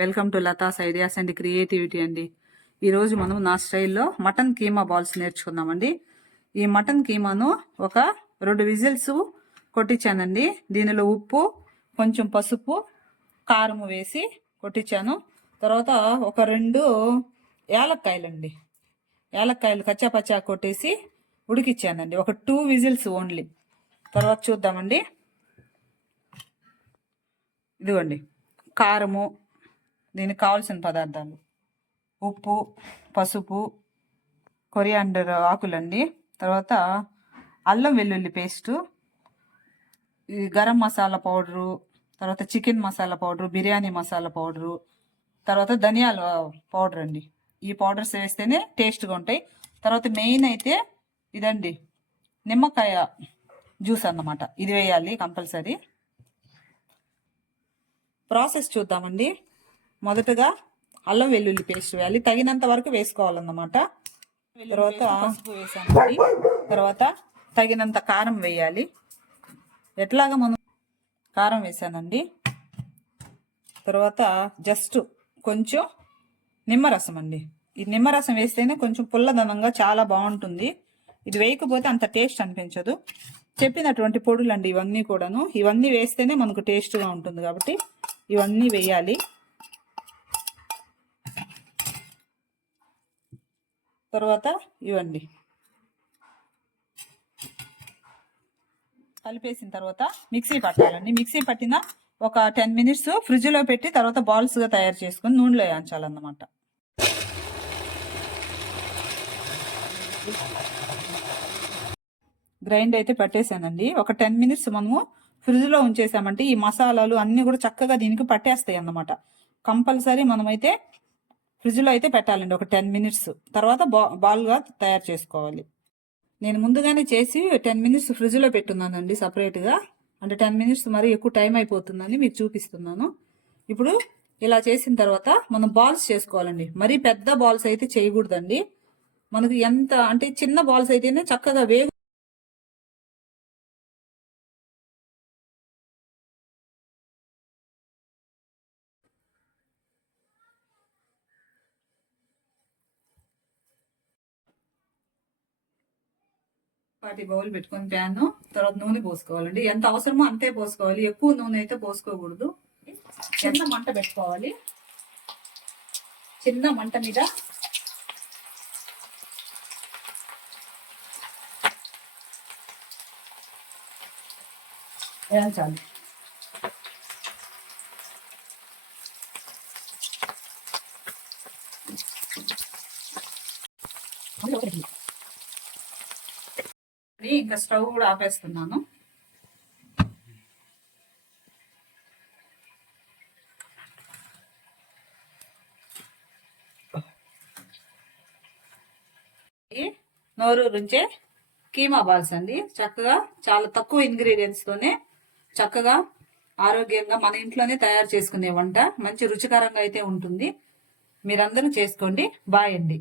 Welcome to Latha's ideas and creativity అండి. ఈరోజు మనం నా స్టైల్లో మటన్ కీమా బాల్స్ నేర్చుకుందామండి. ఈ మటన్ కీమాను ఒక 2 విజిల్స్ కొట్టించానండి. దీనిలో ఉప్పు, కొంచెం పసుపు, కారం వేసి కొట్టించాను. తర్వాత ఒక 2 యాలక్కాయలండి, యాలక్కాయలు కచ్చాపచ్చా కొట్టేసి ఉడికిచ్చానండి. ఒక 2 విజిల్స్ ఓన్లీ. తర్వాత చూద్దామండి. ఇదిగోండి కారము, దీనికి కావాల్సిన పదార్థాలు: ఉప్పు, పసుపు, కొరియాండర్ ఆకులండి, తర్వాత అల్లం వెల్లుల్లి పేస్టు, ఈ గరం మసాలా పౌడరు, తర్వాత chicken masala powder, biryani masala powder, తర్వాత ధనియాల పౌడర్ అండి. ఈ పౌడర్స్ వేస్తేనే టేస్ట్గా ఉంటాయి. తర్వాత మెయిన్ అయితే ఇదండి, నిమ్మకాయ జ్యూస్ అన్నమాట. ఇది వేయాలి కంపల్సరీ. ప్రాసెస్ చూద్దామండి. మొదటగా అల్లం వెల్లుల్లి పేస్ట్ వేయాలి, తగినంత వరకు వేసుకోవాలన్నమాట. తర్వాత పసుపు వేసామండి. తర్వాత తగినంత కారం వేయాలి. ఎట్లాగా మనం కారం వేసానండి. తర్వాత జస్ట్ కొంచెం నిమ్మరసం అండి. ఈ నిమ్మరసం వేస్తేనే కొంచెం పుల్లదనంగా చాలా బాగుంటుంది. ఇది వేయకపోతే అంత టేస్ట్ అనిపించదు. చెప్పినటువంటి పొడులు అండి ఇవన్నీ కూడాను. ఇవన్నీ వేస్తేనే మనకు టేస్ట్గా ఉంటుంది కాబట్టి ఇవన్నీ వేయాలి. తర్వాత ఇవ్వండి కలిపేసిన తర్వాత మిక్సీ పట్టాలండి. మిక్సీ పట్టిన ఒక 10 మినిట్స్ ఫ్రిడ్జ్లో పెట్టి తర్వాత బాల్స్గా తయారు చేసుకొని నూనెలో వేయించాలన్నమాట. గ్రైండ్ అయితే పట్టేసానండి. ఒక 10 మినిట్స్ మనము ఫ్రిడ్జ్లో ఉంచేసామంటే ఈ మసాలాలు అన్నీ కూడా చక్కగా దీనికి పట్టేస్తాయి అన్నమాట. కంపల్సరీ మనమైతే ఫ్రిడ్జ్లో అయితే పెట్టాలండి ఒక 10 మినిట్స్. తర్వాత బాల్గా తయారు చేసుకోవాలి. నేను ముందుగానే చేసి 10 మినిట్స్ ఫ్రిడ్జ్లో పెట్టున్నానండి సపరేట్గా. అంటే 10 మినిట్స్ మరి ఎక్కువ టైం అయిపోతుందని మీకు చూపిస్తున్నాను. ఇప్పుడు ఇలా చేసిన తర్వాత మనం బాల్స్ చేసుకోవాలండి. మరీ పెద్ద బాల్స్ అయితే చేయకూడదండి. మనకు ఎంత అంటే చిన్న బాల్స్ అయితేనే చక్కగా వేగు. వాటి బౌల్ పెట్టుకొని ప్యాన్, తర్వాత నూనె పోసుకోవాలండి. ఎంత అవసరమో అంతే పోసుకోవాలి. ఎక్కువ నూనె అయితే పోసుకోకూడదు. చిన్న మంట పెట్టుకోవాలి. చిన్న మంట మీద వేయించాలి. ఇంకా స్టవ్ కూడా ఆపేస్తున్నాను. నోరు రుంచే కీమా బాల్స్ అండి. చక్కగా చాలా తక్కువ ఇంగ్రీడియంట్స్ తోనే చక్కగా ఆరోగ్యంగా మన ఇంట్లోనే తయారు చేసుకునే వంట. మంచి రుచికరంగా అయితే ఉంటుంది. మీరందరూ చేసుకోండి. బాయ్ అండి.